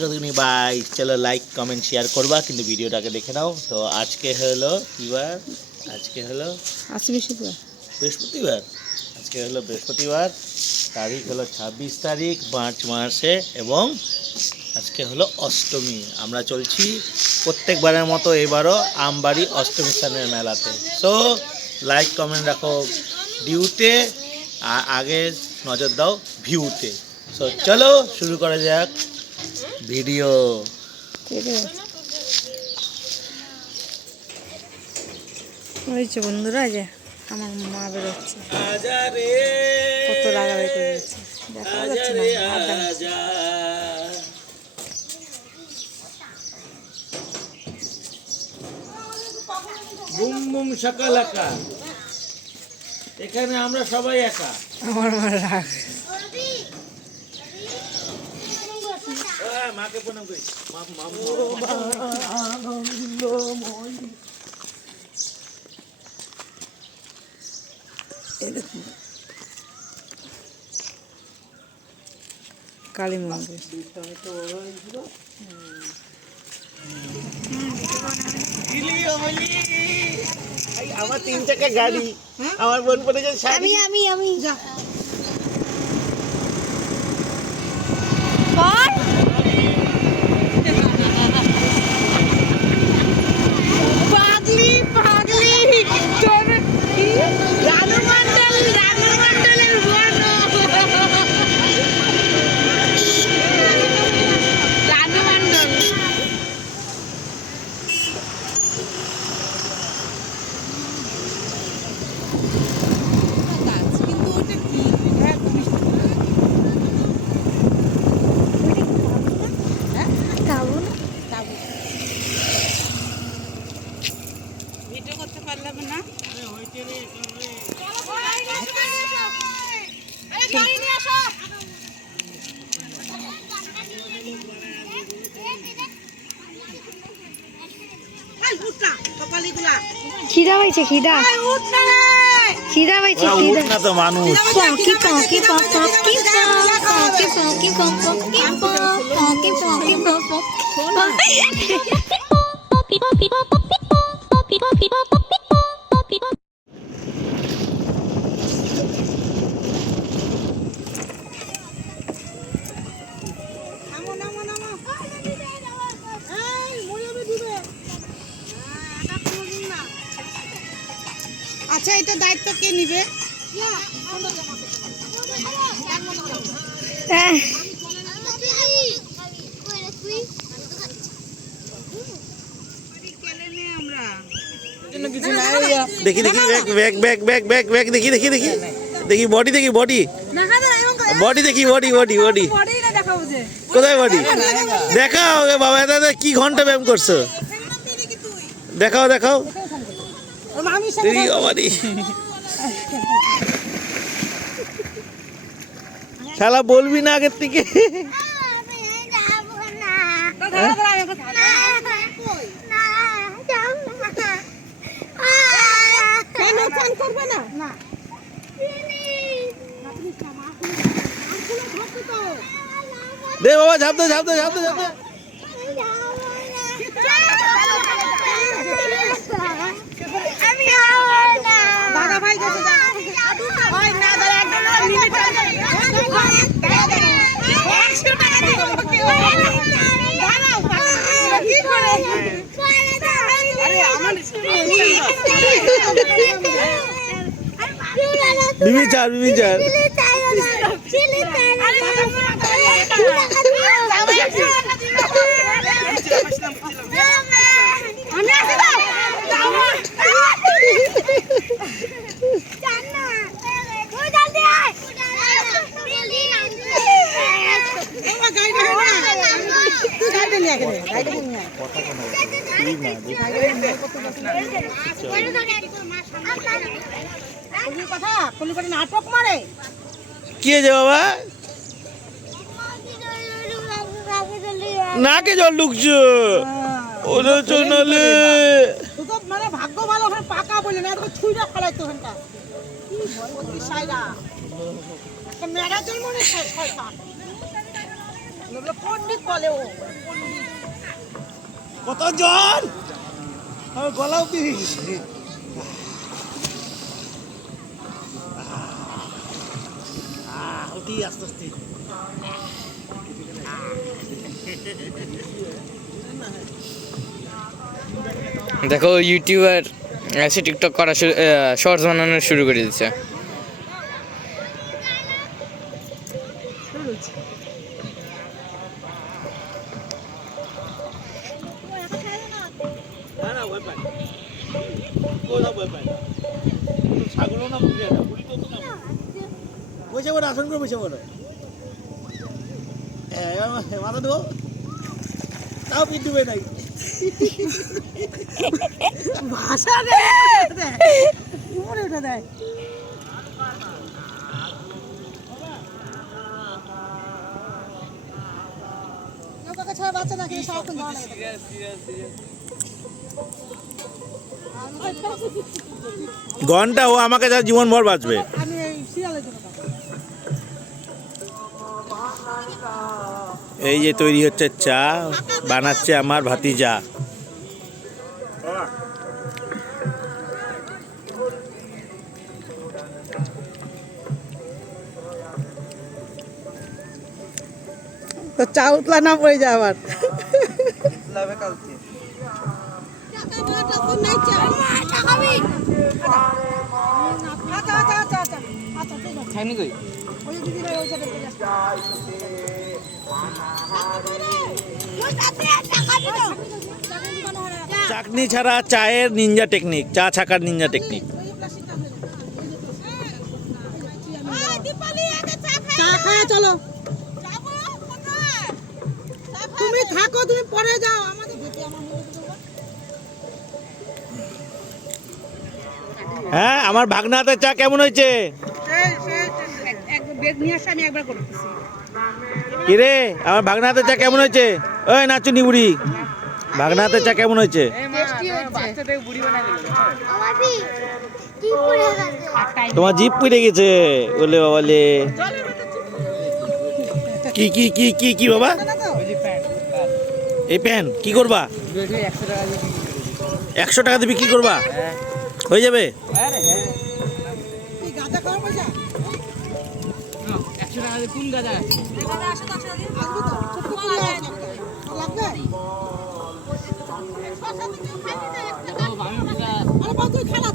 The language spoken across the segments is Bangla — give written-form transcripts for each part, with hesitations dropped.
দেখো বাই। চলো লাইক কমেন্ট শেয়ার করবা, কিন্তু ভিডিওটাকে দেখে নাও। তো আজকে হলো কি বার? আজকে হলো বৃহস্পতিবার। আজকে হলো বৃহস্পতিবার, তারিখ হলো 26 তারিখ মার্চ মাসে, এবং আজকে হলো অষ্টমী। আমরা চলছি প্রত্যেকবারের মতো এবারও আমবাড়ি অষ্টমী স্থানের মেলাতে। সো লাইক কমেন্ট রাখো ডিউতে, আর আগে নজর দাও ভিউতে। সো চলো শুরু করা যাক ভিডিও। বন্ধুরা, যে আমার মা বেরোচ্ছে, কত রাগারাগি করে বেরোচ্ছে, দেখা যাচ্ছে না। বুম বুম শাকালাকা, এখানে আমরা সবাই একা। আমার মা রাগ। মাকে প্রণাম করি। কালী মন্দির। আমার 3 চাকা গাড়ি, আমার বোন পড়েছে শাড়ি। আমি যা পাগলি পাগলি তোর রানু মন্ডলের বোন। রানু মন্ডল ভিডিও করতে পারলাম না। খিদা পাইছে, খিদা পাইছে, খিদা না তো মানুষ। পকি পকি পকি পকি পকি পকি পকি পকি আচ্ছা, এটা দায়িত্ব কে নিবে? দেখি দেখি bag bag bag bag bag দেখি দেখি দেখি দেখি বডি দেখি বডি বডি দেখি বডি বডি বডি কোথায় বডি? দেখাও বাবা, দাদা কি ঘন্টা ব্যায়াম করছো, দেখাও দেখাও দেখি বডি। শালা বলবি না আগের থেকে। দে বাবা, ঝাপ দে ঝাপ দে ঝাপ দে ঝাপ দে। দাদা ভাই বিবি চার বিবি চার। নাটক মারে কি হয়েছে বাবা? নাকে জল ঢুকছো? ওরে চলে মানে ভাগ্য ভালো, ওখানে পাকা বলে না, ছুঁড়া ফেলাইতো ওখানটা। কি বলবো সাইরা একটা মেরা জল মনে শয়তান। পণ্ডিত বলে ও কত জল আমার গলাও পিস উঠি আস্তে আস্তে দেখো ইউটিউবার এসে টিকটক করা শর্টস বানানো শুরু করে দিচ্ছে। বসে পড়ো আসন করে বসে পড়ো মাথা দেবো তাও পিঠ ডুবে নাই ভাষা রে মরে উঠে দেয় নৌকা ছাড়া বাচ্চা নাকি সারাক্ষণ ধরা লাগে ঘন্টা ও আমাকে যা জীবনভর বাঁচবে। আমি এই শিয়ালের জন্য এই যে তৈরি হচ্ছে চা, বানাচ্ছে আমার ভাতিজা। তো চা উতলা না পড়ে যায় আবার চাকনি ছাড়া চায়ের নিনজা টেকনিক, চা ছাকার নিনজা টেকনিক। চা খায় চলো তুমি থাকো তুমি পরে যাও আমাদের হ্যাঁ, আমার ভাগনা হাতের চা কেমন হয়েছে? এক বেগ নিয়ে আসে আমি একবার করে দিচ্ছি কিরে আমার ভাগনা হাতের চা কেমন হয়েছে? ওই নাচুনি বুড়ি, ভাগনা হাতের চা কেমন হয়েছে? তোমার জিভ পুড়ে গেছে বলে বাবালে। কি কি কি কি কি বাবা? এই প্যান কি করবা? 100 টাকা দিয়ে বিক্রি করবা? হয়ে যাবে?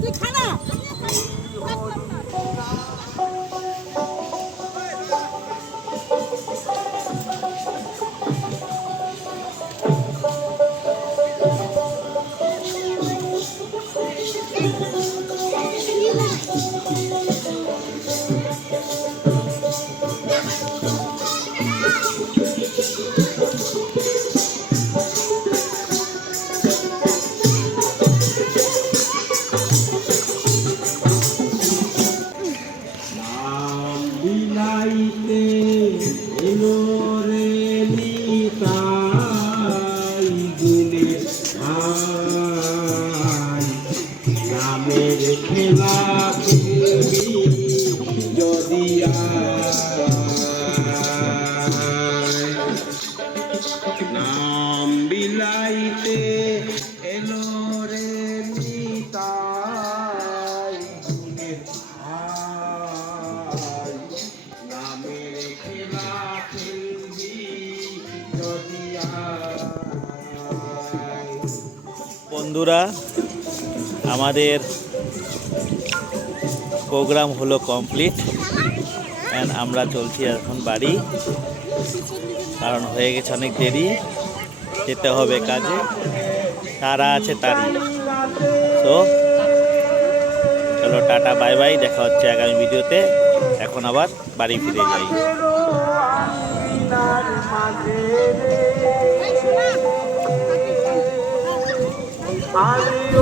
তুই খানা নাম বিলাইতে এলো রে নিতাই গুণের ভাই নামের খেলা খেলবি যদি বন্ধুরা, আমাদের প্রোগ্রাম হলো কমপ্লিট অ্যান্ড আমরা চলছি এখন বাড়ি, কারণ হয়ে গেছে অনেক দেরি, যেতে হবে কাজে, তারা আছে তারই। তো চলো টাটা বাই বাই, দেখা হচ্ছে আগামী ভিডিওতে। এখন আবার বাড়ি ফিরে যাই। আরে ও